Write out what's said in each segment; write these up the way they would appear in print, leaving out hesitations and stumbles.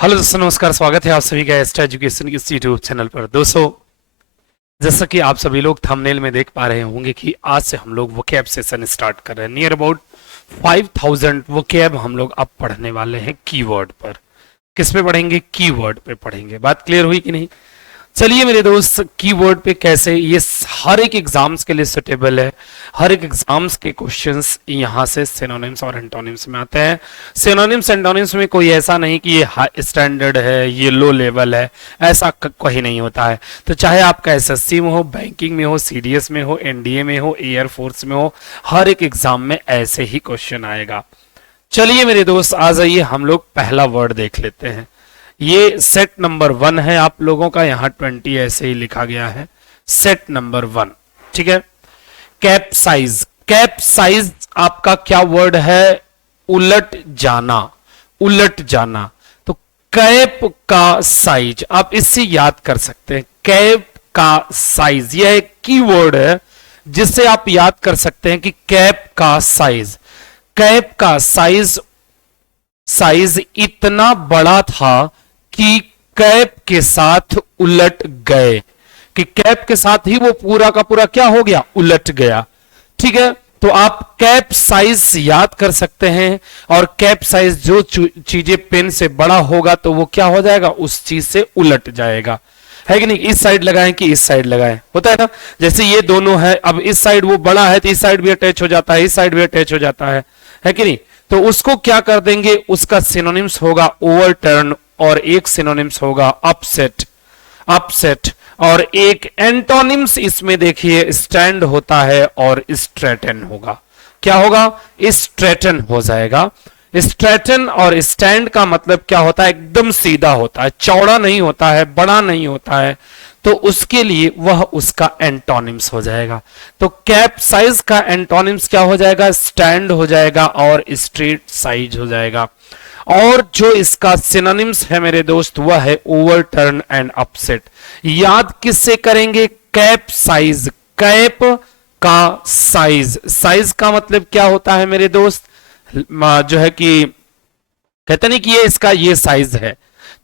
Hello दोस्तों, नमस्कार। स्वागत है आप सभी का एस्ट्रा एजुकेशन के इस यूट्यूब चैनल पर। दोस्तों, जैसा कि आप सभी लोग थंबनेल में देख पा रहे होंगे कि आज से हम लोग वोकैब सेशन स्टार्ट कर रहे हैं। नियर अबाउट 5000 वोकैब हम लोग अब पढ़ने वाले हैं कीवर्ड पर। किस पे पढ़ेंगे? कीवर्ड पे पढ़ेंगे। बात क्लियर हुई कि नहीं? चलिए मेरे दोस्त, कीवर्ड पे कैसे, ये हर एक एग्जाम्स के लिए सुटेबल है। हर एक एग्जाम्स के क्वेश्चंस यहाँ से सिनोनिम्स और एंटोनिम्स में आते हैं। सिनोनिम्स एंटोनिम्स में कोई ऐसा नहीं कि ये हाई स्टैंडर्ड है, ये लो लेवल है, ऐसा कहीं नहीं होता है। तो चाहे आपका एसएससी में हो, बैंकिंग में हो, सीडीएस में हो, एनडीए में हो, एयरफोर्स में हो, हर एक एग्जाम में ऐसे ही क्वेश्चन आएगा। चलिए मेरे दोस्त, आ जाइए, हम लोग पहला वर्ड देख लेते हैं। ये सेट नंबर 1 है आप लोगों का, यहां 20 ऐसे ही लिखा गया है। सेट नंबर 1, ठीक है। कैप्साइज। कैप्साइज आपका क्या वर्ड है? उलट जाना। उलट जाना। तो कैप का साइज आप इससे याद कर सकते हैं। कैप का साइज यह एक कीवर्ड है जिससे आप याद कर सकते हैं कि कैप का साइज। कैप का साइज इतना बड़ा था कि कैप के साथ उलट गए, कि कैप के साथ ही वो पूरा का पूरा क्या हो गया? उलट गया। ठीक है, तो आप कैप साइज याद कर सकते हैं, और कैप साइज जो चीजें पेन से बड़ा होगा तो वो क्या हो जाएगा? उस चीज से उलट जाएगा, है कि नहीं? इस साइड लगाएं कि इस साइड लगाएं, होता है ना। जैसे ये दोनों है, अब इस साइड वो बड़ा है तो इस साइड भी अटैच हो जाता है, इस साइड भी अटैच हो जाता है कि नहीं? तो उसको क्या कर देंगे? उसका सिनोनिम्स होगा ओवरटर्न, और एक सिनोनिम्स होगा अपसेट। अपसेट। और एक एंटोनिम्स इसमें देखिए स्टैंड होता है और स्ट्रेटन होगा। क्या होगा? स्ट्रेटन हो जाएगा। स्ट्रेटन और स्टैंड का मतलब क्या होता है? एकदम सीधा होता है, चौड़ा नहीं होता है, बड़ा नहीं होता है, तो उसके लिए वह उसका एंटोनिम्स हो जाएगा। तो कैप साइज का एंटोनिम्स क्या हो जाएगा? स्टैंड हो जाएगा और स्ट्रेट साइज हो जाएगा। और जो इसका सिनोनिम्स है मेरे दोस्त, वह है ओवरटर्न एंड अपसेट। याद किससे करेंगे? Cap size. कैप का साइज। साइज का मतलब क्या होता है मेरे दोस्त? जो है कि कहते नहीं कि ये इसका ये साइज है,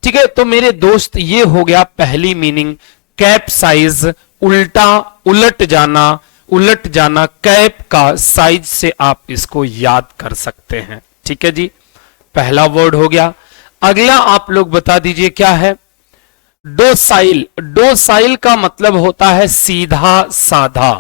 ठीक है। तो मेरे दोस्त, ये हो गया पहली मीनिंग, कैप साइज। उल्टा, उलट जाना। उलट जाना कैप का साइज से आप इसको याद कर सकते हैं, ठीक है जी। पहला वर्ड हो गया। अगला आप लोग बता दीजिए क्या है? डोसाइल। डोसाइल का मतलब होता है सीधा साधा।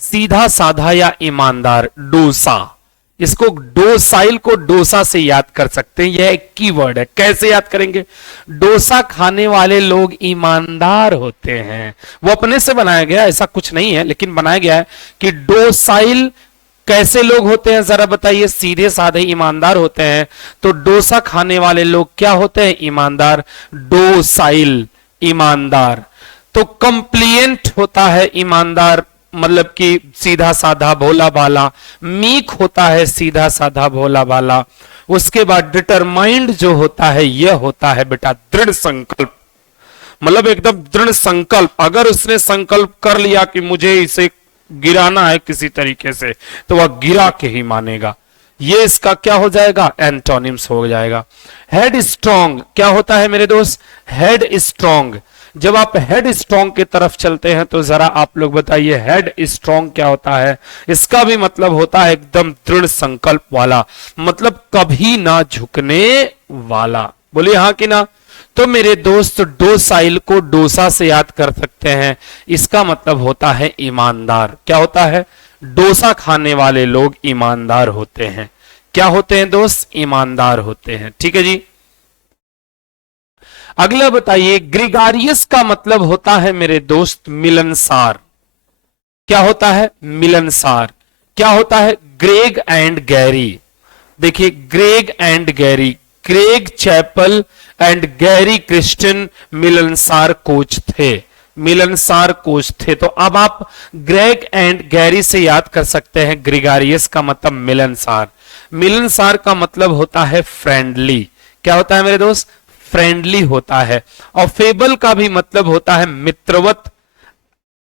सीधा साधा या ईमानदार। डोसा। इसको डोसाइल को डोसा से याद कर सकते हैं, यह एक कीवर्ड है। कैसे याद करेंगे? डोसा खाने वाले लोग ईमानदार होते हैं। वो अपने से बनाया गया, ऐसा कुछ नहीं है, लेकिन बनाया गया है कि डोसाइल कैसे लोग होते हैं, जरा बताइए। सीधे साधे ईमानदार होते हैं। तो डोसा खाने वाले लोग क्या होते हैं? ईमानदार। डोसाइल, ईमानदार। तो कंप्लिएंट होता है ईमानदार, मतलब कि सीधा साधा भोला भाला। मीक होता है सीधा साधा भोला भाला। उसके बाद डिटरमाइंड जो होता है, यह होता है बेटा दृढ़ संकल्प, मतलब एकदम दृढ़ संकल्प। अगर उसने संकल्प कर लिया कि मुझे इसे गिराना है किसी तरीके से, तो वह गिरा के ही मानेगा। ये इसका क्या हो जाएगा? एंटोनिम्स हो जाएगा। हेड स्ट्रॉन्ग क्या होता है मेरे दोस्त? Head strong. जब आप हेड स्ट्रॉन्ग की तरफ चलते हैं तो जरा आप लोग बताइए, हेड स्ट्रॉन्ग क्या होता है? इसका भी मतलब होता है एकदम दृढ़ संकल्प वाला, मतलब कभी ना झुकने वाला। बोलिए हाँ कि ना? तो मेरे दोस्त, डोसाइल को डोसा से याद कर सकते हैं। इसका मतलब होता है ईमानदार। क्या होता है? डोसा खाने वाले लोग ईमानदार होते हैं। क्या होते हैं दोस्त? ईमानदार होते हैं, ठीक है जी। अगला बताइए, ग्रिगारियस का मतलब होता है मेरे दोस्त मिलनसार। क्या होता है? मिलनसार। क्या होता है? Greg and Gary. देखिए, Greg and Gary, Greg Chappell and Gary Kirsten मिलनसार कोच थे। मिलनसार कोच थे। तो अब आप ग्रेग एंड गैरी से याद कर सकते हैं। ग्रिगारियस का मतलब मिलनसार। मिलनसार का मतलब होता है फ्रेंडली। क्या होता है मेरे दोस्त? फ्रेंडली होता है। और फेबल का भी मतलब होता है मित्रवत।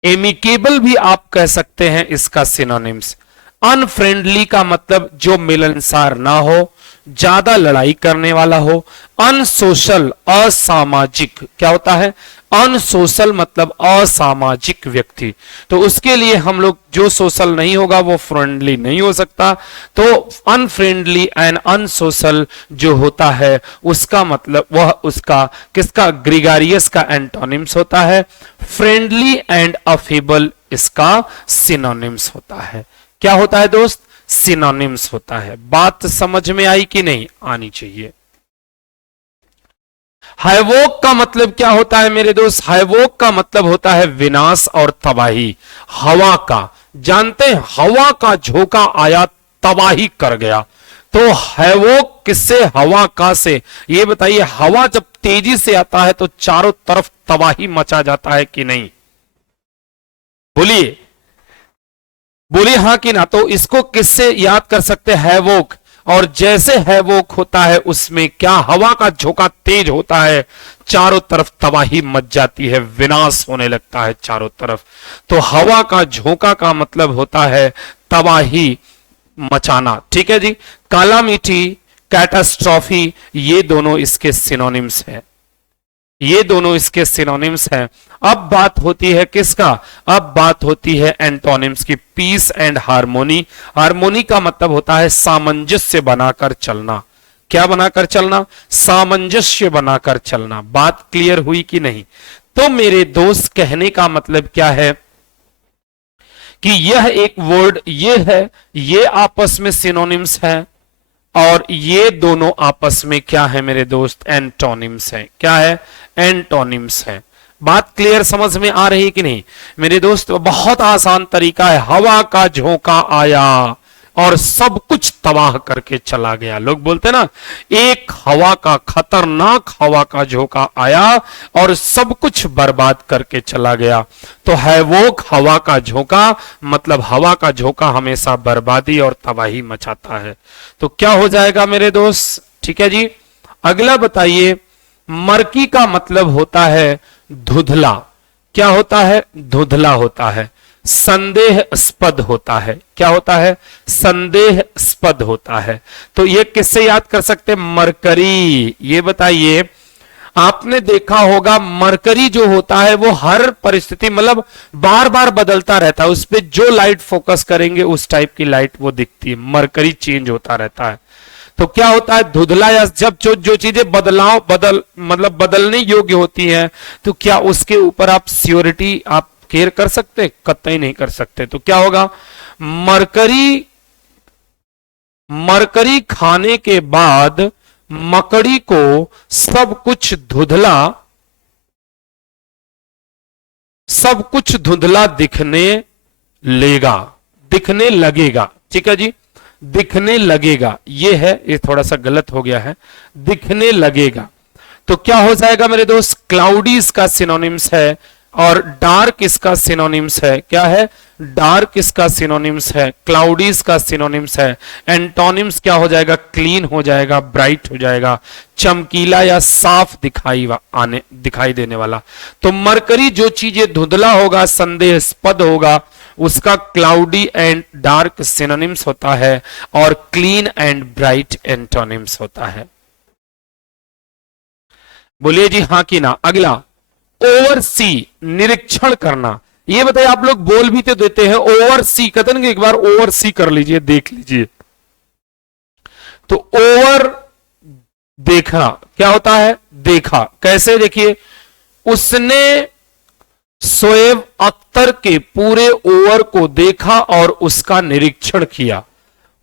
एमिकेबल भी आप कह सकते हैं इसका सिनोनिम्स। अनफ्रेंडली का मतलब जो मिलनसार ना हो, ज्यादा लड़ाई करने वाला हो। अनसोशल असामाजिक, क्या होता है अनसोशल मतलब असामाजिक व्यक्ति, तो उसके लिए हम लोग जो सोशल नहीं होगा वो फ्रेंडली नहीं हो सकता। तो अनफ्रेंडली एंड अनसोशल जो होता है उसका मतलब वह उसका किसका ग्रीगारियस का एंटोनिम्स होता है। फ्रेंडली एंड अफेबल इसका सिनोनिम्स होता है। क्या होता है दोस्त, सिनोनिम्स होता है। बात समझ में आई कि नहीं, आनी चाहिए। हैवोक का मतलब क्या होता है मेरे दोस्त, हैवोक का मतलब होता है विनाश और तबाही। हवा का, जानते हैं हवा का झोंका आया तबाही कर गया, तो हैवोक किससे, हवा का से। ये बताइए हवा जब तेजी से आता है तो चारों तरफ तबाही मचा जाता है कि नहीं, बोलिए बोलिए हाँ कि ना। तो इसको किससे याद कर सकते हैं, हैवोक। और जैसे हैवोक होता है उसमें क्या, हवा का झोंका तेज होता है, चारों तरफ तबाही मच जाती है, विनाश होने लगता है चारों तरफ। तो हवा का झोंका का मतलब होता है तबाही मचाना, ठीक है जी। कालामिटी, कैटास्ट्रॉफी, ये दोनों इसके सिनोनिम्स हैं, ये दोनों इसके सिनोनिम्स हैं। अब बात होती है किसका, अब बात होती है एंटोनिम्स की। पीस एंड हार्मोनी, हार्मोनी का मतलब होता है सामंजस्य बनाकर चलना। क्या बनाकर चलना, सामंजस्य बनाकर चलना। बात क्लियर हुई कि नहीं। तो मेरे दोस्त कहने का मतलब क्या है कि यह एक वर्ड ये है, ये आपस में सिनोनिम्स है और ये दोनों आपस में क्या है मेरे दोस्त, एंटोनिम्स है। क्या है, एंटोनिम्स है। बात क्लियर समझ में आ रही है कि नहीं मेरे दोस्त। बहुत आसान तरीका है, हवा का झोंका आया और सब कुछ तबाह करके चला गया। लोग बोलते हैं ना, एक हवा का, खतरनाक हवा का झोंका आया और सब कुछ बर्बाद करके चला गया। तो है वो हवा का झोंका, मतलब हवा का झोंका हमेशा बर्बादी और तबाही मचाता है। तो क्या हो जाएगा मेरे दोस्त, ठीक है जी। अगला बताइए, मरकी का मतलब होता है धुंधला। क्या होता है, धुंधला होता है, संदेहास्पद होता है। क्या होता है, संदेहास्पद होता है। तो ये किससे याद कर सकते हैं, मरकरी। ये बताइए, आपने देखा होगा मरकरी जो होता है वो हर परिस्थिति मतलब बार बार बदलता रहता है, उस पर जो लाइट फोकस करेंगे उस टाइप की लाइट वो दिखती है। मरकरी चेंज होता रहता है। तो क्या होता है, धुंधला, या जब जो चीजें मतलब बदलने योग्य होती हैं, तो क्या उसके ऊपर आप श्योरिटी आप केयर कर सकते, कतई नहीं कर सकते। तो क्या होगा, मरकरी खाने के बाद मकड़ी को सब कुछ धुंधला दिखने लगेगा, ठीक है जी। दिखने लगेगा, ये है, ये थोड़ा सा गलत हो गया है, दिखने लगेगा। तो क्या हो जाएगा मेरे दोस्त, क्लाउडी इसका सिनोनिम्स है और डार्क इसका सिनोनिम्स है। क्या है, डार्क इसका सिनोनिम्स है, क्लाउडी इसका सिनोनिम्स है। एंटोनिम्स क्या हो जाएगा, क्लीन हो जाएगा, ब्राइट हो जाएगा, चमकीला या साफ दिखाई देने वाला। तो मरकरी जो चीजें धुंधला होगा, संदेहास्पद होगा, उसका क्लाउडी एंड डार्क सिनोनिम्स होता है और क्लीन एंड ब्राइट एंटोनिम्स होता है। बोलिए जी हाँ कि ना। अगला, ओवरसी, निरीक्षण करना। ये बताइए, आप लोग बोल भी तो देते हैं ओवरसी, कहते हैं एक बार ओवरसी कर लीजिए, देख लीजिए। तो ओवर देखना क्या होता है, देखा। कैसे, देखिए, उसने शोएब अख्तर के पूरे ओवर को देखा और उसका निरीक्षण किया।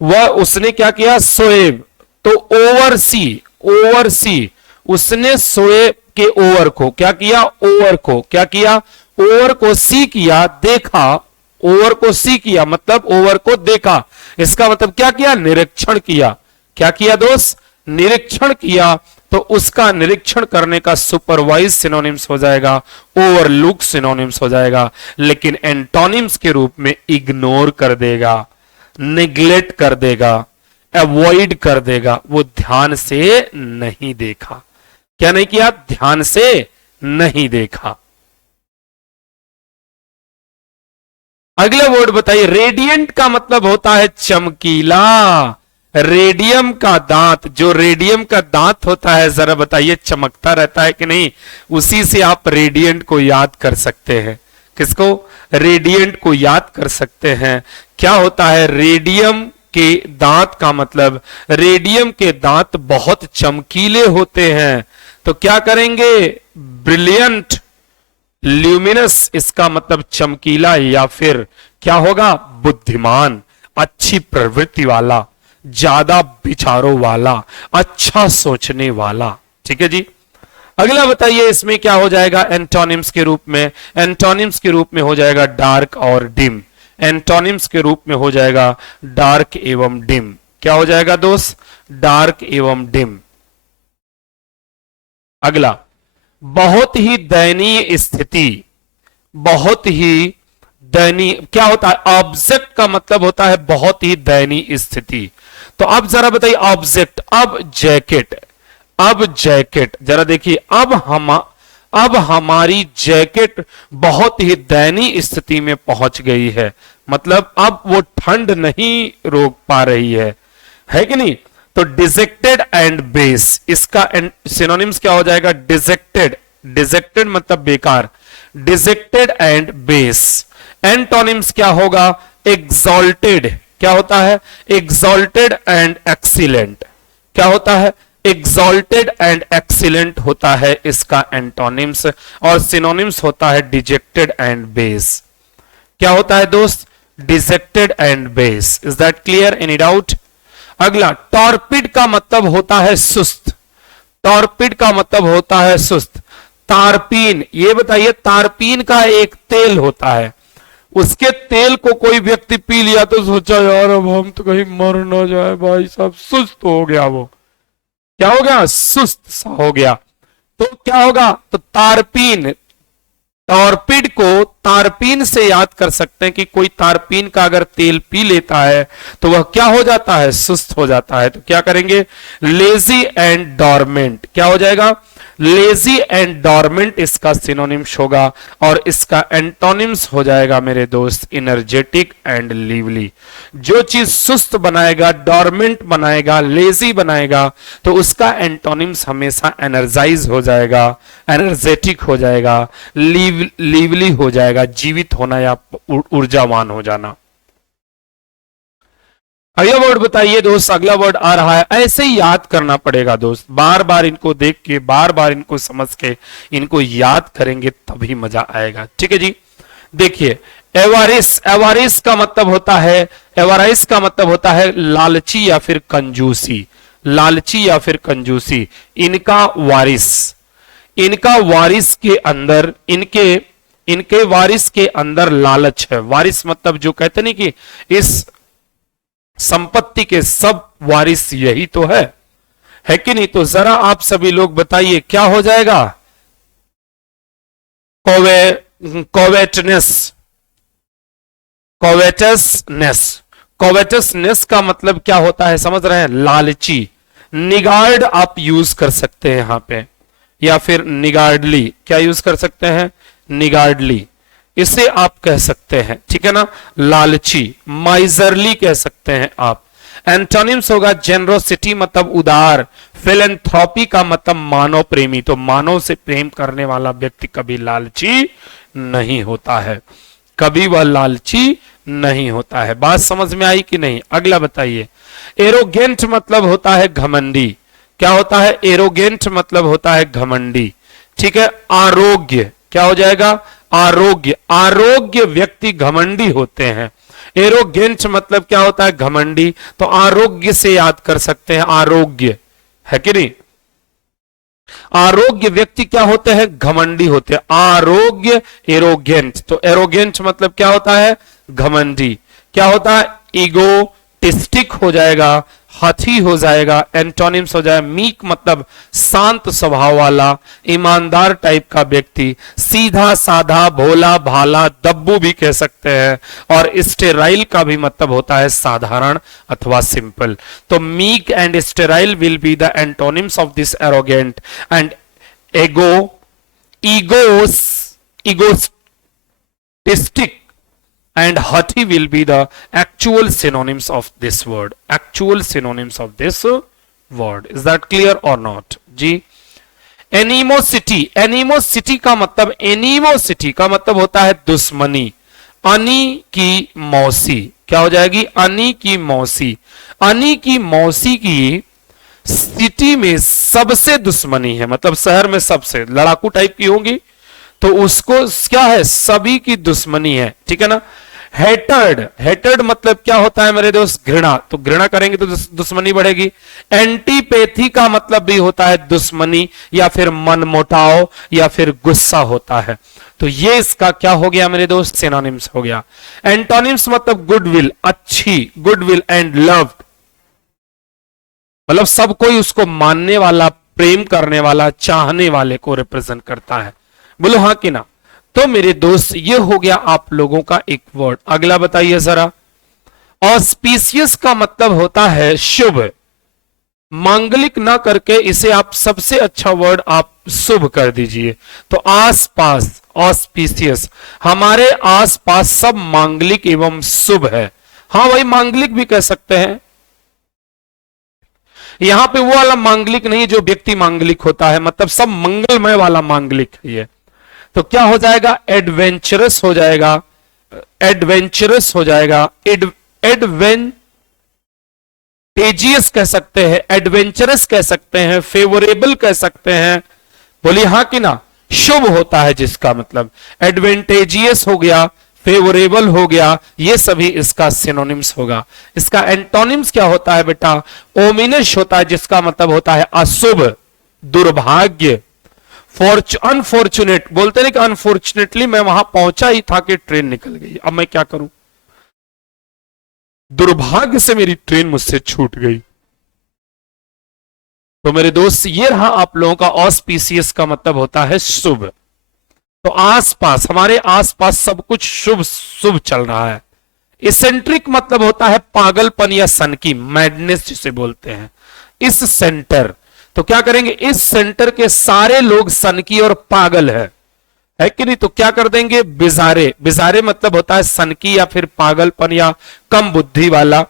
वह उसने क्या किया, शोएब, तो ओवरसी उसने शोएब के ओवर को क्या किया, ओवर को क्या किया, ओवर को सी किया, देखा। ओवर को सी किया मतलब ओवर को देखा, इसका मतलब क्या किया, निरीक्षण किया। क्या किया दोस्त, निरीक्षण किया। तो उसका निरीक्षण करने का सुपरवाइज सिनोनिम्स हो जाएगा, ओवरलुक सिनोनिम्स हो जाएगा। लेकिन एंटोनिम्स के रूप में इग्नोर कर देगा, निग्लेक्ट कर देगा, अवॉइड कर देगा। वो ध्यान से नहीं देखा। क्या नहीं किया, ध्यान से नहीं देखा। अगला वर्ड बताइए, रेडियंट का मतलब होता है चमकीला। रेडियम का दांत, जो रेडियम का दांत होता है जरा बताइए चमकता रहता है कि नहीं? उसी से आप रेडियंट को याद कर सकते हैं। किसको? रेडियंट को याद कर सकते हैं। क्या होता है? रेडियम के दांत का मतलब, रेडियम के दांत बहुत चमकीले होते हैं। तो क्या करेंगे? ब्रिलियंट, ल्यूमिनस, इसका मतलब चमकीला, या फिर क्या होगा? बुद्धिमान, अच्छी प्रवृत्ति वाला, ज्यादा विचारों वाला, अच्छा सोचने वाला। ठीक है जी। अगला बताइए इसमें क्या हो जाएगा एंटोनिम्स के रूप में? एंटोनिम्स के रूप में हो जाएगा डार्क और डिम। एंटोनिम्स के रूप में हो जाएगा डार्क एवं डिम। क्या हो जाएगा दोस्त? डार्क एवं डिम। अगला, बहुत ही दयनीय स्थिति। बहुत ही दयनीय क्या होता है? ऑब्जेक्ट का मतलब होता है बहुत ही दयनीय स्थिति। तो अब जरा बताइए ऑब्जेक्ट, अब जैकेट, अब जैकेट जरा देखिए, अब हमारी जैकेट बहुत ही दयनीय स्थिति में पहुंच गई है। मतलब अब वो ठंड नहीं रोक पा रही है कि नहीं? तो डिजेक्टेड एंड बेस, इसका सिनोनिम्स क्या हो जाएगा? डिजेक्टेड, डिजेक्टेड मतलब बेकार, डिजेक्टेड एंड बेस। एंटोनिम्स क्या होगा? एग्जॉल्टेड, क्या होता है? Exalted and excellent. क्या होता है? एग्जॉल्टेड एंड एक्सीलेंट होता है इसका एंटोनिम्स। और सिनोनिम्स होता है डिजेक्टेड एंड बेस। क्या होता है दोस्त? Dejected and base. Is that clear? Any doubt? अगला, टॉर्पिड का मतलब होता है सुस्त। टॉर्पिड का मतलब होता है सुस्त। तारपीन, ये बताइए, तारपीन का एक तेल होता है, उसके तेल को कोई व्यक्ति पी लिया तो सोचा यार अब हम तो कहीं मर ना जाए भाई साहब, सुस्त हो गया। वो क्या हो गया? सुस्त सा हो गया। तो क्या होगा? तो तारपीन, टॉर्पिड को तारपीन से याद कर सकते हैं कि कोई तारपीन का अगर तेल पी लेता है तो वह क्या हो जाता है? सुस्त हो जाता है। तो क्या करेंगे? Lazy and dormant. क्या हो जाएगा? लेजी एंड डॉर्मेंट इसका सिनोनिम्स होगा। और इसका एंटोनिम्स हो जाएगा मेरे दोस्त एनर्जेटिक एंड लिवली। जो चीज सुस्त बनाएगा, डॉर्मेंट बनाएगा, लेजी बनाएगा, तो उसका एंटोनिम्स हमेशा एनर्जाइज हो जाएगा, एनर्जेटिक हो जाएगा, लिवली हो जाएगा, जीवित होना या ऊर्जावान हो जाना। अगला वर्ड बताइए दोस्त, अगला वर्ड आ रहा है, ऐसे ही याद करना पड़ेगा दोस्त, बार बार इनको देख के, बार बार इनको समझ के, इनको याद करेंगे तभी मजा आएगा। ठीक है जी। देखिए, एवारिस, एवारिस का मतलब होता है, एवाराइस का मतलब होता है लालची या फिर कंजूसी, लालची या फिर कंजूसी। इनका वारिस, इनका वारिस के अंदर, इनके वारिस के अंदर लालच है। वारिस मतलब जो कहते नहीं कि इस संपत्ति के सब वारिस यही तो है कि नहीं? तो जरा आप सभी लोग बताइए क्या हो जाएगा? कोवेटनेस, कोवेटसनेस। कोवेटसनेस का मतलब क्या होता है समझ रहे हैं? लालची। निगार्ड आप यूज कर सकते हैं यहां पे, या फिर निगार्डली। क्या यूज कर सकते हैं? निगार्डली, इसे आप कह सकते हैं। ठीक है ना? लालची, माइजरली कह सकते हैं आप। एंटोनिम्स होगा जेनरोसिटी मतलब उदार, फिलैंथ्रोपी का मतलब मानव प्रेमी। तो मानव से प्रेम करने वाला व्यक्ति कभी लालची नहीं होता है, कभी वह लालची नहीं होता है। बात समझ में आई कि नहीं? अगला बताइए, एरोगेंट मतलब होता है घमंडी। क्या होता है? एरोगेंट मतलब होता है घमंडी। ठीक है। आरोग्य, क्या हो जाएगा? आरोग्य, आरोग्य व्यक्ति घमंडी होते हैं। एरोगेंट मतलब क्या होता है? घमंडी। तो आरोग्य से याद कर सकते हैं, आरोग्य, है कि नहीं? आरोग्य व्यक्ति क्या होते हैं? घमंडी होते हैं। आरोग्य, एरोगेंट। तो एरोगेंट मतलब क्या होता है? घमंडी। क्या होता है? ईगोटिस्टिक हो जाएगा, हाथी हो जाएगा। एंटोनिम्स हो जाएगा मीक मतलब शांत स्वभाव वाला, ईमानदार टाइप का व्यक्ति, सीधा साधा, भोला भाला, दब्बू भी कह सकते हैं। और स्टेराइल का भी मतलब होता है साधारण अथवा सिंपल। तो meek and sterile will be the antonyms of this arrogant and egotistic and haughty will be the actual synonyms of this word. Actual synonyms of this word. Is that clear or not? जी. Animosity, animosity का मतलब, animosity का मतलब होता है दुश्मनी. अनी की मौसी क्या हो जाएगी? अनी की मौसी. अनी की मौसी की सिटी में सबसे दुश्मनी है, मतलब शहर में सबसे लड़ाकू टाइप की होंगी, तो उसको क्या है? सभी की दुश्मनी है. ठीक है ना. हेटर्ड, हेटर्ड मतलब क्या होता है मेरे दोस्त? घृणा. तो घृणा करेंगे तो दुश्मनी बढ़ेगी. एंटीपैथी का मतलब भी होता है दुश्मनी या फिर मनमुटाव या फिर गुस्सा होता है. तो ये इसका क्या हो गया मेरे दोस्त? सिनोनिम्स हो गया. एंटोनिम्स मतलब गुडविल, अच्छी, गुडविल एंड लव्ड, मतलब सब कोई उसको मानने वाला, प्रेम करने वाला, चाहने वाले को रिप्रेजेंट करता है. बोलो हाँ कि ना. तो मेरे दोस्त ये हो गया आप लोगों का एक वर्ड. अगला बताइए जरा. ऑस्पिशियस का मतलब होता है शुभ. मांगलिक ना करके इसे आप सबसे अच्छा वर्ड आप शुभ कर दीजिए. तो आसपास, ऑस्पिशियस, हमारे आसपास सब मांगलिक एवं शुभ है. हाँ भाई, मांगलिक भी कह सकते हैं. यहां पे वो वाला मांगलिक नहीं जो व्यक्ति मांगलिक होता है, मतलब सब मंगलमय वाला मांगलिक है. तो क्या हो जाएगा? एडवेंचरस हो जाएगा, एडवेंचरस हो जाएगा, एडवेंटेजियस कह सकते हैं, एडवेंचरस कह सकते हैं, फेवरेबल कह सकते हैं. बोलिए हाँ कि ना. शुभ होता है जिसका मतलब, एडवेंटेजियस हो गया, फेवरेबल हो गया, ये सभी इसका सिनोनिम्स होगा. इसका एंटोनिम्स क्या होता है बेटा? ओमिनस होता है जिसका मतलब होता है अशुभ, दुर्भाग्य. अनफॉर्चुनेट बोलते नहीं कि अनफॉर्चुनेटली मैं वहां पहुंचा ही था कि ट्रेन निकल गई, अब मैं क्या करूं, दुर्भाग्य से मेरी ट्रेन मुझसे छूट गई. तो मेरे दोस्त ये रहा आप लोगों का ऑस्पिशियस का मतलब होता है शुभ. तो आसपास, हमारे आसपास सब कुछ शुभ शुभ चल रहा है. इसेंट्रिक मतलब होता है पागलपन या सनकी, मैडनेस जिसे बोलते हैं. इस सेंटर, तो क्या करेंगे? इस सेंटर के सारे लोग सनकी और पागल है कि नहीं? तो क्या कर देंगे? बिजारे. बिजारे मतलब होता है सनकी या फिर पागलपन या कम बुद्धि वाला.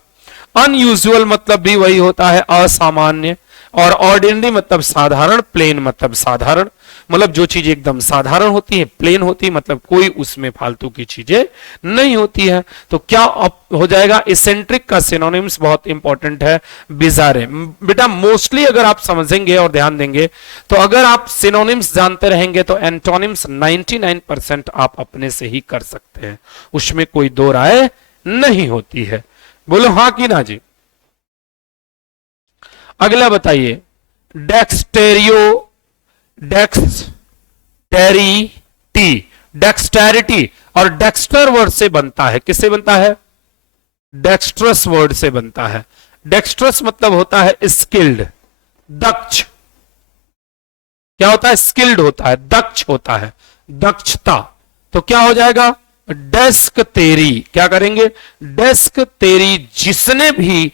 अनयूजुअल मतलब भी वही होता है, असामान्य. और ऑर्डिनरी मतलब साधारण, प्लेन मतलब साधारण, मतलब जो चीजें एकदम साधारण होती है, प्लेन होती है, मतलब कोई उसमें फालतू की चीजें नहीं होती है. तो क्या हो जाएगा? इसेंट्रिक का सिनोनिम्स बहुत इंपॉर्टेंट है, बिजारे. बेटा मोस्टली अगर आप समझेंगे और ध्यान देंगे, तो अगर आप सिनोनिम्स जानते रहेंगे तो एंटोनिम्स 99% आप अपने से ही कर सकते हैं, उसमें कोई दो राय नहीं होती है. बोलो हाँ कि ना जी. अगला बताइए. डेक्सटेरियो, डेक्सटेरिटी, डेक्सटेरिटी और डेक्स्टर वर्ड से बनता है. किससे बनता है? डेक्स्ट्रस वर्ड से बनता है. डेक्स्ट्रस मतलब होता है स्किल्ड, दक्ष. क्या होता है? स्किल्ड होता है, दक्ष होता है, दक्षता. तो क्या हो जाएगा? डेस्क तेरी. क्या करेंगे? डेस्क तेरी जिसने भी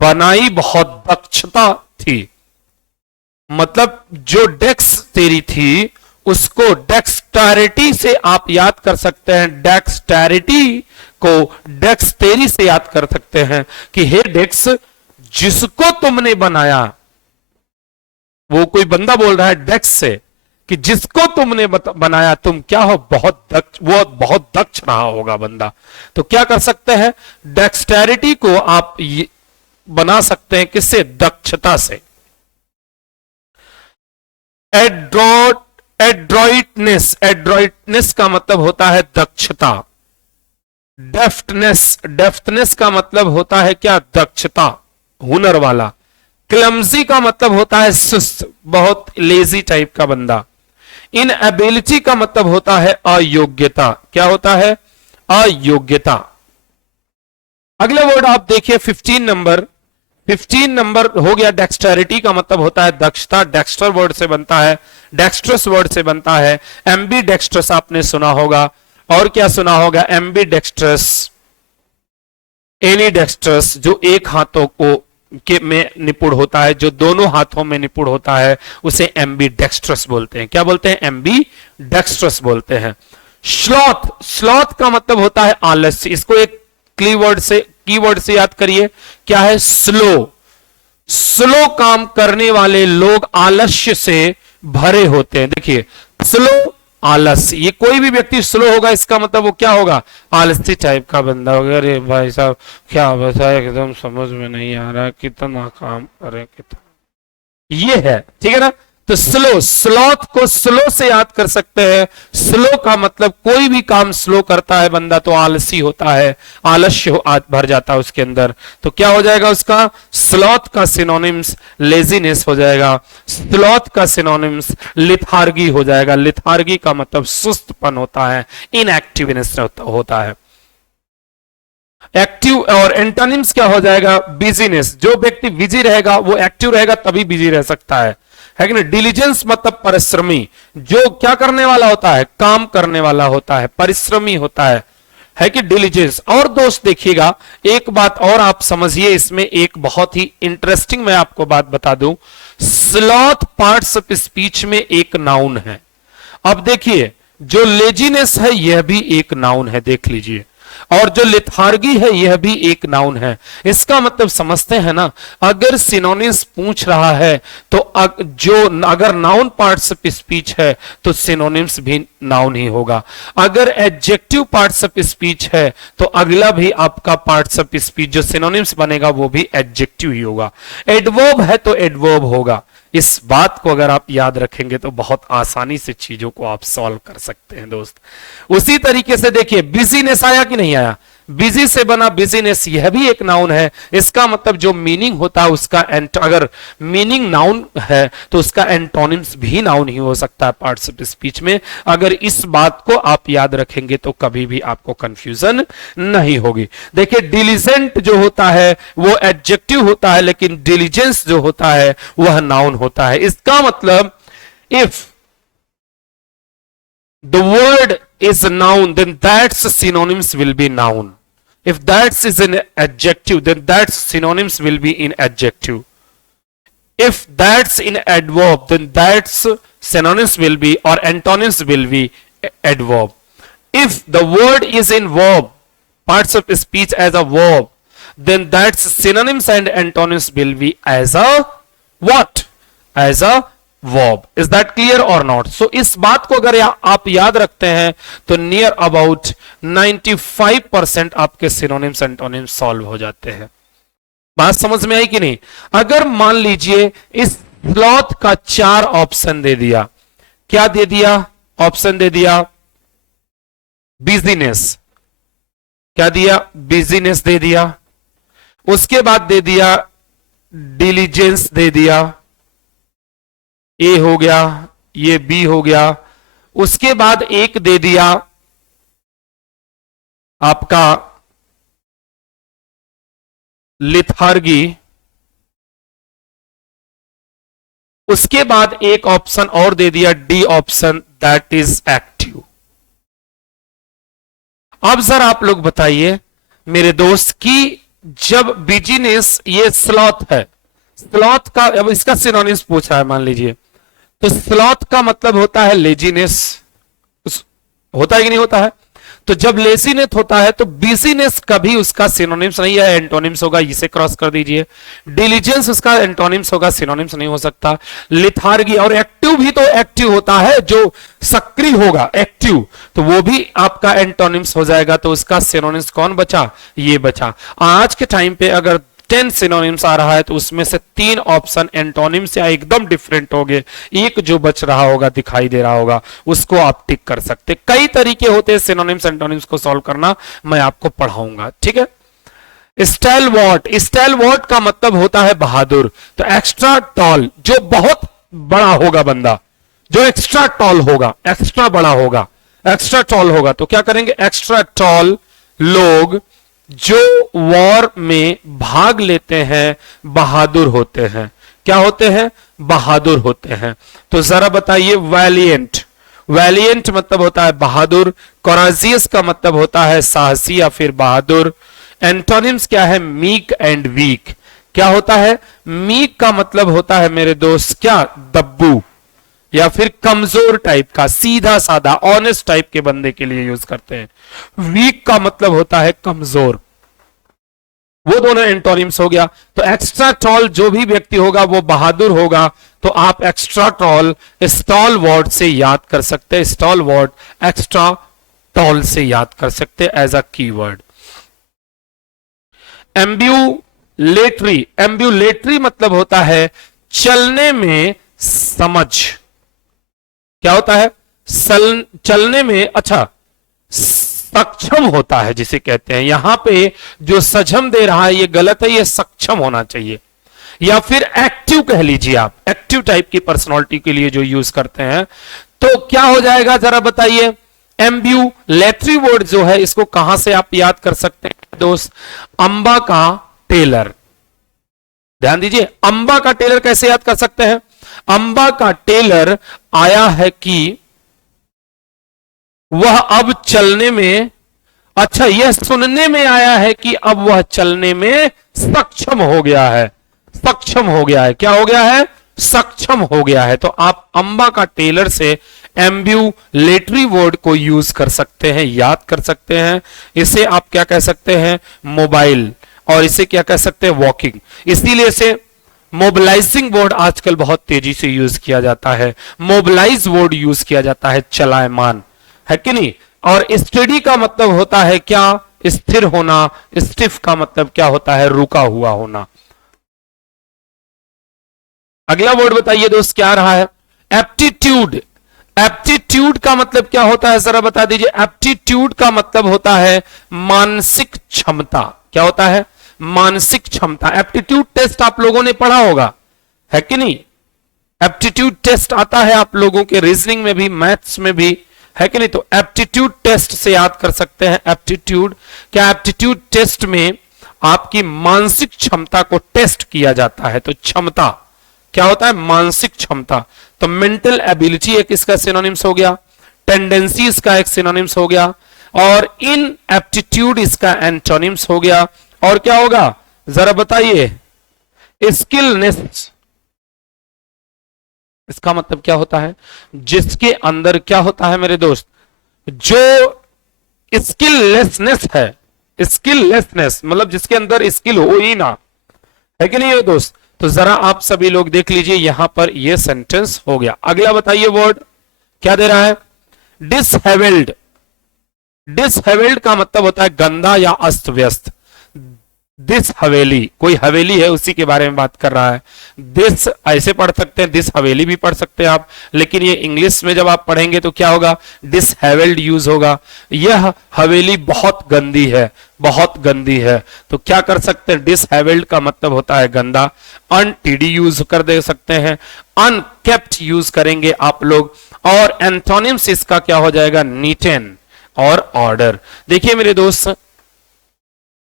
बनाई बहुत दक्षता थी. मतलब जो डेस्क तेरी थी उसको डेक्सटेरिटी से आप याद कर सकते हैं. डेक्सटेरिटी को डेक्सटेरी से याद कर सकते हैं कि हे डेक्स, जिसको तुमने बनाया, वो कोई बंदा बोल रहा है डेक्स से कि जिसको तुमने बनाया, तुम क्या हो? बहुत दक्ष. वो बहुत दक्ष रहा होगा बंदा. तो क्या कर सकते हैं? डेक्सटेरिटी को आप बना सकते हैं किससे? दक्षता से. एड्रॉइटनेस, एड्रॉइटनेस का मतलब होता है दक्षता. डेफ्टनेस, डेफ्टनेस का मतलब होता है क्या? दक्षता, हुनर वाला. क्लमजी का मतलब होता है सुस्त, बहुत लेजी टाइप का बंदा. इनएबिलिटी का मतलब होता है अयोग्यता. क्या होता है? अयोग्यता. अगला वर्ड आप देखिए 15 नंबर. 15 नंबर हो गया. डेक्सटेरिटी का मतलब होता है दक्षता, डेक्स्टर वर्ड से बनता है, डेक्स्ट्रस वर्ड से बनता है. एम्बी डेक्स्ट्रस आपने सुना होगा. और क्या सुना होगा? एम्बी डेक्स्ट्रस, एनी डेक्स्ट्रस, जो एक हाथों को के में निपुण होता है, जो दोनों हाथों में निपुण होता है, उसे एम्बी डेक्स्ट्रस बोलते हैं. क्या बोलते हैं? एम्बी डेक्स्ट्रस बोलते हैं. स्लॉथ, स्लॉथ का मतलब होता है आलस्य। इसको एक कीवर्ड से याद करिए, क्या है? स्लो। स्लो काम करने वाले लोग आलस्य से भरे होते हैं। देखिए, स्लो, आलस्य, ये कोई भी व्यक्ति स्लो होगा इसका मतलब वो क्या होगा? आलसी टाइप का बंदा होगा। अरे भाई साहब क्या बताए, एकदम समझ में नहीं आ रहा, कितना काम करे, कितना, ये है, ठीक है ना? तो स्लो, स्लॉथ को स्लो से याद कर सकते हैं। स्लो का मतलब कोई भी काम स्लो करता है बंदा तो आलसी होता है, आलस्य भर जाता है उसके अंदर। तो क्या हो जाएगा उसका? स्लॉथ का सिनोनिम्स लेजीनेस हो जाएगा। स्लॉथ का सिनोनिम्स लिथार्गी हो जाएगा। लिथार्गी का मतलब सुस्तपन होता है, इनएक्टिवनेस होता है। एक्टिव और एंटोनिम्स क्या हो जाएगा? बिजीनेस। जो व्यक्ति बिजी रहेगा वो एक्टिव रहेगा तभी बिजी रह सकता है कि नहीं? डिलीजेंस मतलब परिश्रमी, जो क्या करने वाला होता है? काम करने वाला होता है, परिश्रमी होता है कि डिलीजेंस। और दोस्त देखिएगा, एक बात और आप समझिए इसमें, एक बहुत ही इंटरेस्टिंग मैं आपको बात बता दूं। स्लॉथ पार्ट्स ऑफ स्पीच में एक नाउन है। अब देखिए, जो लेजीनेस है यह भी एक नाउन है, देख लीजिए, और जो लिथार्गी है यह भी एक नाउन है। इसका मतलब समझते हैं ना, अगर सिनोनिम्स पूछ रहा है तो अगर नाउन पार्ट्स ऑफ स्पीच है तो सिनोनिम्स भी नाउन ही होगा। अगर एडजेक्टिव पार्ट्स ऑफ स्पीच है तो अगला भी आपका पार्ट्स ऑफ स्पीच जो सिनोनिम्स बनेगा वो भी एडजेक्टिव ही होगा। एडवर्ब है तो एडवर्ब होगा। इस बात को अगर आप याद रखेंगे तो बहुत आसानी से चीजों को आप सॉल्व कर सकते हैं दोस्त। उसी तरीके से देखिए, बिजीनेस आया कि नहीं आया? बिजी से बना बिजीनेस, यह भी एक नाउन है। इसका मतलब जो मीनिंग होता है उसका अगर मीनिंग नाउन है तो उसका एंटोनिम्स भी नाउन ही हो सकता है पार्ट्स ऑफ स्पीच में। अगर इस बात को आप याद रखेंगे तो कभी भी आपको कंफ्यूजन नहीं होगी। देखिए, डिलीजेंट जो होता है वो एडजेक्टिव होता है, लेकिन डिलीजेंस जो होता है वह नाउन होता है। इसका मतलब if the word is a noun, then that's synonyms will be noun. If that's is an adjective, then that's synonyms will be in adjective. If that's in adverb, then that's synonyms will be or antonyms will be adverb. If the word is in verb, parts of speech as a verb, then that's synonyms and antonyms will be as a what? As a verb. Is that clear और not? सो इस बात को अगर आप याद रखते हैं तो नियर अबाउट 95% आपके सिनोनिम्स एंटोनिम्स सॉल्व हो जाते हैं। बात समझ में आई कि नहीं? अगर मान लीजिए इस स्लॉथ का 4 ऑप्शन दे दिया, क्या दे दिया? ऑप्शन दे दिया बिजीनेस, क्या दिया? बिजीनेस दे दिया। उसके बाद दे दिया डिलीजेंस दे दिया, ए हो गया, ये बी हो गया। उसके बाद एक दे दिया आपका लिथार्गी। उसके बाद एक ऑप्शन और दे दिया, D option, that is active. अब जरा आप लोग बताइए मेरे दोस्त कि जब बिजीनेस, ये स्लॉथ है, स्लॉथ का अब इसका सिनोनिम्स पूछा है मान लीजिए, तो स्लॉथ का मतलब होता है लेजीनेस, होता है कि नहीं होता है? तो जब लेजीनेस होता है तो बिजीनेस कभी उसका सिनोनिम्स नहीं है, एंटोनिम्स होगा। इसे क्रॉस कर दीजिए। डिलीजेंस उसका एंटोनिम्स होगा, सिनोनिम्स नहीं हो सकता। लिथार्गी और एक्टिव भी तो एक्टिव होता है, जो सक्रिय होगा एक्टिव, तो वो भी आपका एंटोनिम्स हो जाएगा। तो उसका सिनोनिम्स कौन बचा? ये बचा। आज के टाइम पे अगर 10 सिनोनिम्स आ रहा है तो उसमें से 3 ऑप्शन एंटोनिम्स या एकदम डिफरेंट हो गए, एक जो बच रहा होगा, दिखाई दे रहा होगा, उसको आप टिक कर सकते। कई तरीके होते हैं सिनोनिम्स एंटोनिम्स को सॉल्व करना, मैं आपको पढ़ाऊंगा, ठीक है? स्टाइलवॉट, स्टाइलवॉट का मतलब होता है बहादुर। तो एक्स्ट्रा टॉल, जो बहुत बड़ा होगा बंदा, जो एक्स्ट्रा टॉल होगा, एक्स्ट्रा बड़ा होगा, एक्स्ट्रा टॉल होगा, तो क्या करेंगे? एक्स्ट्रा टॉल लोग जो वॉर में भाग लेते हैं बहादुर होते हैं। क्या होते हैं? बहादुर होते हैं। तो जरा बताइए, वैलिएंट, वैलिएंट मतलब होता है बहादुर। कोराजियस का मतलब होता है साहसी या फिर बहादुर। एंटोनिम्स क्या है? Meek and weak. क्या होता है? मीक का मतलब होता है मेरे दोस्त क्या? दब्बू। या फिर कमजोर टाइप का, सीधा साधा ऑनेस्ट टाइप के बंदे के लिए यूज करते हैं। वीक का मतलब होता है कमजोर। वो दोनों एंटोनिम्स हो गया। तो एक्स्ट्रा टॉल जो भी व्यक्ति होगा वो बहादुर होगा, तो आप एक्स्ट्रा टॉल स्टॉल वर्ड से याद कर सकते हैं, स्टॉल वर्ड एक्स्ट्रा टॉल से याद कर सकते हैं एज अ कीवर्ड। एम्ब्यूलेटरी, एम्ब्यूलेटरी मतलब होता है चलने में समझ। क्या होता है? चलने में अच्छा सक्षम होता है जिसे कहते हैं। यहां पे जो सक्षम दे रहा है ये गलत है, ये सक्षम होना चाहिए। या फिर एक्टिव कह लीजिए आप, एक्टिव टाइप की पर्सनालिटी के लिए जो यूज करते हैं। तो क्या हो जाएगा जरा बताइए? एम्ब्यूलेटरी वर्ड जो है इसको कहां से आप याद कर सकते हैं दोस्त? अंबा का टेलर। ध्यान दीजिए, अंबा का टेलर कैसे याद कर सकते हैं? अंबा का टेलर आया है कि वह अब चलने में, अच्छा यह सुनने में आया है कि अब वह चलने में सक्षम हो गया है। सक्षम हो गया है, क्या हो गया है? सक्षम हो गया है। तो आप अंबा का टेलर से एम्ब्यूलेटरी वर्ड को यूज कर सकते हैं, याद कर सकते हैं। इसे आप क्या कह सकते हैं? मोबाइल। और इसे क्या कह सकते हैं? वॉकिंग। इसीलिए इसे मोबिलाइजिंग वर्ड आजकल बहुत तेजी से यूज किया जाता है। मोबिलाइज वर्ड यूज किया जाता है चलायमान, है कि नहीं? और स्टडी का मतलब होता है क्या? स्थिर होना। स्टिफ का मतलब क्या होता है? रुका हुआ होना। अगला वर्ड बताइए दोस्त क्या रहा है? एप्टीट्यूड। एप्टीट्यूड का मतलब क्या होता है जरा बता दीजिए? एप्टीट्यूड का मतलब होता है मानसिक क्षमता। क्या होता है? मानसिक क्षमता। एप्टीट्यूड टेस्ट आप लोगों ने पढ़ा होगा, है कि नहीं? एप्टीट्यूड टेस्ट आता है आप लोगों के रीजनिंग में भी, मैथ्स में भी, है कि नहीं? तो एप्टीट्यूड टेस्ट से याद कर सकते हैं। एप्टीट्यूड क्या? एप्टीट्यूड टेस्ट में आपकी मानसिक क्षमता को टेस्ट किया जाता है। तो क्षमता क्या होता है? मानसिक क्षमता। तो मेंटल एबिलिटी एक इसका सिनोनिम्स हो गया, टेंडेंसी इसका एक सिनोनिम्स हो गया, और इन एप्टीट्यूड इसका एंटोनिम्स हो गया। और क्या होगा जरा बताइए? स्किलनेस। इसका मतलब क्या होता है? जिसके अंदर क्या होता है मेरे दोस्त? जो स्किललेसनेस है, स्किललेसनेस मतलब जिसके अंदर स्किल हो ही ना, है कि नहीं दोस्त? तो जरा आप सभी लोग देख लीजिए, यहां पर यह सेंटेंस हो गया। अगला बताइए वर्ड क्या दे रहा है? डिसहेवेल्ड। डिसहेवेल्ड का मतलब होता है गंदा या अस्त व्यस्त। दिस हवेली, कोई हवेली है उसी के बारे में बात कर रहा है। दिस ऐसे पढ़ सकते हैं, दिस हवेली भी पढ़ सकते हैं आप, लेकिन ये इंग्लिश में जब आप पढ़ेंगे तो क्या होगा? डिसहेवेल्ड यूज होगा। यह हवेली बहुत गंदी है, बहुत गंदी है। तो क्या कर सकते हैं? डिसहेवेल्ड का मतलब होता है गंदा। अनटीडी यूज कर दे सकते हैं, अनकेप्ट यूज करेंगे आप लोग। और एंटोनिम्स इसका क्या हो जाएगा? नीट एंड और ऑर्डर। देखिए मेरे दोस्त,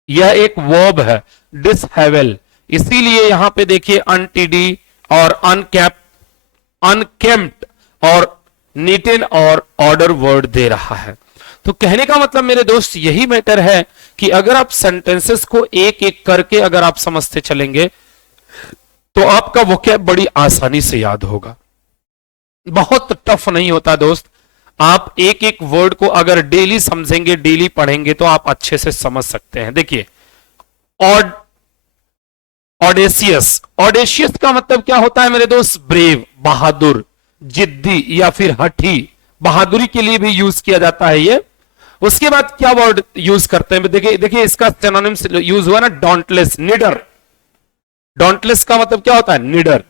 यह एक वर्ब है डिसहेवेल, इसीलिए यहां पे देखिए अनटीडी और अनकेम्प्ट और नीटेन और ऑर्डर वर्ड दे रहा है। तो कहने का मतलब मेरे दोस्त यही मैटर है कि अगर आप सेंटेंसेस को एक एक करके अगर आप समझते चलेंगे तो आपका वोकैब बड़ी आसानी से याद होगा। बहुत टफ नहीं होता दोस्त। आप एक एक वर्ड को अगर डेली समझेंगे, डेली पढ़ेंगे तो आप अच्छे से समझ सकते हैं। देखिए ऑडेशियस। ऑडेशियस का मतलब क्या होता है मेरे दोस्त? ब्रेव, बहादुर, जिद्दी या फिर हठी। बहादुरी के लिए भी यूज किया जाता है ये। उसके बाद क्या वर्ड यूज करते हैं? देखिए देखिए इसका सिनोनिम्स यूज हुआ ना, डॉन्टलेस, निडर। डॉन्टलेस का मतलब क्या होता है? निडर।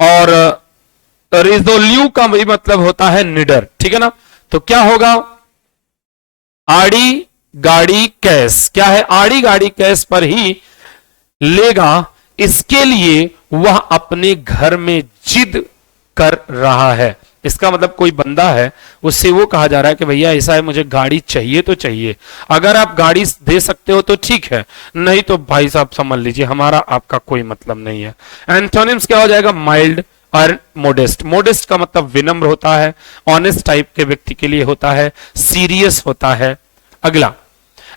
और रिजोल्यू का भी मतलब होता है निडर, ठीक है ना? तो क्या होगा? आड़ी गाड़ी कैश। क्या है? आड़ी गाड़ी कैश पर ही लेगा, इसके लिए वह अपने घर में जिद कर रहा है। इसका मतलब कोई बंदा है, उससे वो कहा जा रहा है कि भैया ऐसा है, मुझे गाड़ी चाहिए तो चाहिए। अगर आप गाड़ी दे सकते हो तो ठीक है, नहीं तो भाई साहब समझ लीजिए हमारा आपका कोई मतलब नहीं है। एंटोनिम्स क्या हो जाएगा? माइल्ड और मोडेस्ट। मोडेस्ट का मतलब विनम्र होता है, ऑनेस्ट टाइप के व्यक्ति के लिए होता है, सीरियस होता है। अगला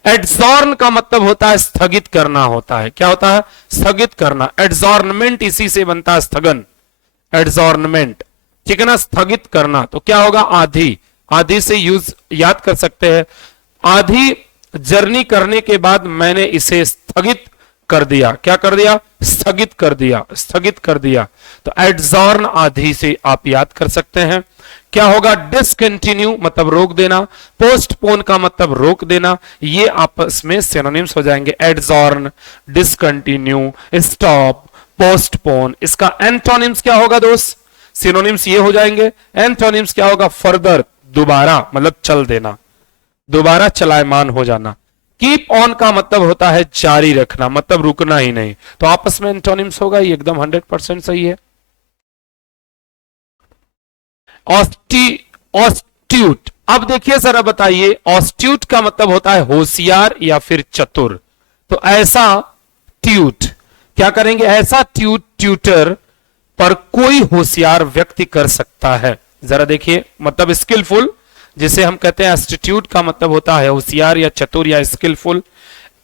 एड्जॉर्न का मतलब होता है स्थगित करना होता है। क्या होता है? स्थगित करना। एड्जॉर्नमेंट इसी से बनता है स्थगन, एड्जॉर्नमेंट। ठीक है ना, स्थगित करना, तो क्या होगा, आधी, आधी से यूज याद कर सकते हैं, आधी जर्नी करने के बाद मैंने इसे स्थगित कर दिया, क्या कर दिया, स्थगित कर दिया, स्थगित कर दिया, तो एडजॉर्न आधी से आप याद कर सकते हैं। क्या होगा, डिसकंटिन्यू मतलब रोक देना, पोस्टपोन का मतलब रोक देना, ये आपस में सिनोनिम्स हो जाएंगे, एडजॉर्न, डिसकंटिन्यू, स्टॉप, पोस्टपोन। इसका एंटोनिम्स क्या होगा दोस्त, सिनोनिम्स ये हो जाएंगे, एंटोनिम्स क्या होगा, फर्दर, दोबारा मतलब चल देना, दोबारा चलायमान हो जाना। कीप ऑन का मतलब होता है जारी रखना, मतलब रुकना ही नहीं, तो आपस में एंटोनिम्स होगा, ये एकदम 100% सही है। ऑस्ट्यूट, अब देखिए जरा बताइए, ऑस्ट्यूट का मतलब होता है होशियार या फिर चतुर, तो ऐसा ट्यूट, क्या करेंगे, ऐसा ट्यूट, ट्यूटर पर कोई होशियार व्यक्ति कर सकता है। जरा देखिए, मतलब स्किलफुल, जिसे हम कहते हैं एस्टिट्यूट का मतलब होता है होशियार या चतुर या स्किलफुल।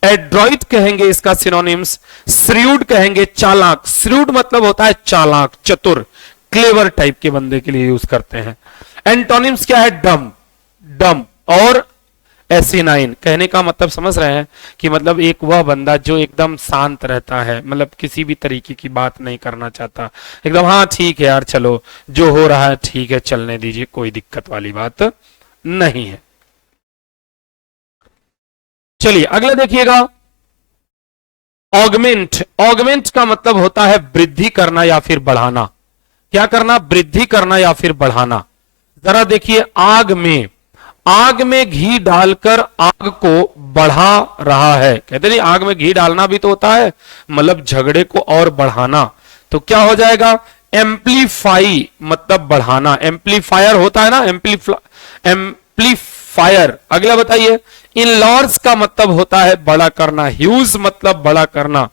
एड्रॉइट कहेंगे इसका सिनोनिम्स, श्र्यूड कहेंगे चालाक, श्र्यूड मतलब होता है चालाक, चतुर, क्लेवर टाइप के बंदे के लिए यूज करते हैं। एंटोनिम्स क्या है, डम, डम और एसिनाइन, कहने का मतलब समझ रहे हैं कि मतलब एक वह बंदा जो एकदम शांत रहता है, मतलब किसी भी तरीके की बात नहीं करना चाहता, एकदम हाँ ठीक है यार चलो जो हो रहा है ठीक है चलने दीजिए, कोई दिक्कत वाली बात नहीं है। चलिए अगला देखिएगा, ऑगमेंट, ऑगमेंट का मतलब होता है वृद्धि करना या फिर बढ़ाना, क्या करना, वृद्धि करना या फिर बढ़ाना। जरा देखिए, आग में, आग में घी डालकर आग को बढ़ा रहा है, कहते नहीं आग में घी डालना भी तो होता है, मतलब झगड़े को और बढ़ाना, तो क्या हो जाएगा, एम्पलीफाई मतलब बढ़ाना, एम्पलीफायर होता है ना, एम्पलीफायर। अगला बताइए, इन लॉर्ड्स का मतलब होता है बड़ा करना, ह्यूज मतलब बड़ा करना,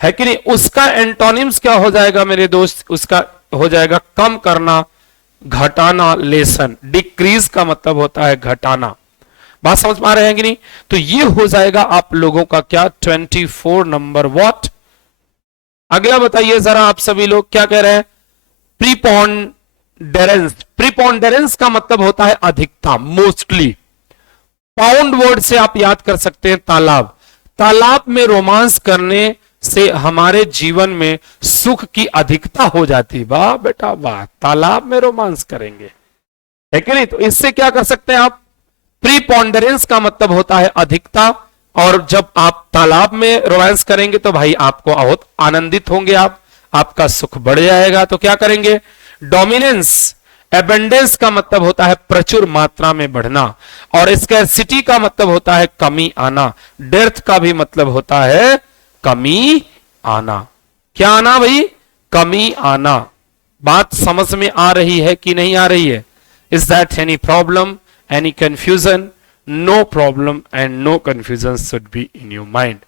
है कि नहीं, उसका एंटोनिम्स क्या हो जाएगा मेरे दोस्त, उसका हो जाएगा कम करना, घटाना, लेसन। डिक्रीज का मतलब होता है घटाना, बात समझ में आ रहे हैं कि नहीं, तो ये हो जाएगा आप लोगों का क्या, 24 नंबर व्हाट। अगला बताइए जरा आप सभी लोग क्या कह रहे हैं, प्रीपोंडेरेंस, प्रीपोंडेरेंस का मतलब होता है अधिकता, मोस्टली। पाउंड वर्ड से आप याद कर सकते हैं तालाब, तालाब में रोमांस करने से हमारे जीवन में सुख की अधिकता हो जाती, वाह बेटा वाह, तालाब में रोमांस करेंगे, है कि नहीं, तो इससे क्या कर सकते हैं आप, प्रीपोंडेरेंस का मतलब होता है अधिकता, और जब आप तालाब में रोमांस करेंगे तो भाई आपको बहुत आनंदित होंगे आप, आपका सुख बढ़ जाएगा, तो क्या करेंगे, डोमिनेंस, एबेंडेंस का मतलब होता है प्रचुर मात्रा में बढ़ना, और स्कैर्सिटी का मतलब होता है कमी आना, डेर्थ का भी मतलब होता है कमी आना, क्या आना भाई, कमी आना। बात समझ में आ रही है कि नहीं आ रही है, is that any problem, any confusion, no problem and no confusion should be in your mind.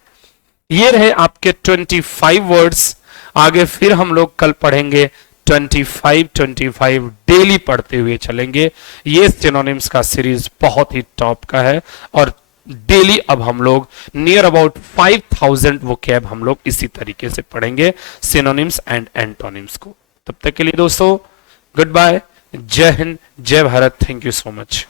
ये रहे आपके 25 वर्ड्स, आगे फिर हम लोग कल पढ़ेंगे 25 डेली पढ़ते हुए चलेंगे। ये सिनोनिम्स का सीरीज बहुत ही टॉप का है, और डेली अब हम लोग नियर अबाउट 5000 वोकैब हम लोग इसी तरीके से पढ़ेंगे, सिनोनिम्स एंड एंटोनिम्स को। तब तक के लिए दोस्तों गुड बाय, जय हिंद, जय Bharat, thank you so much.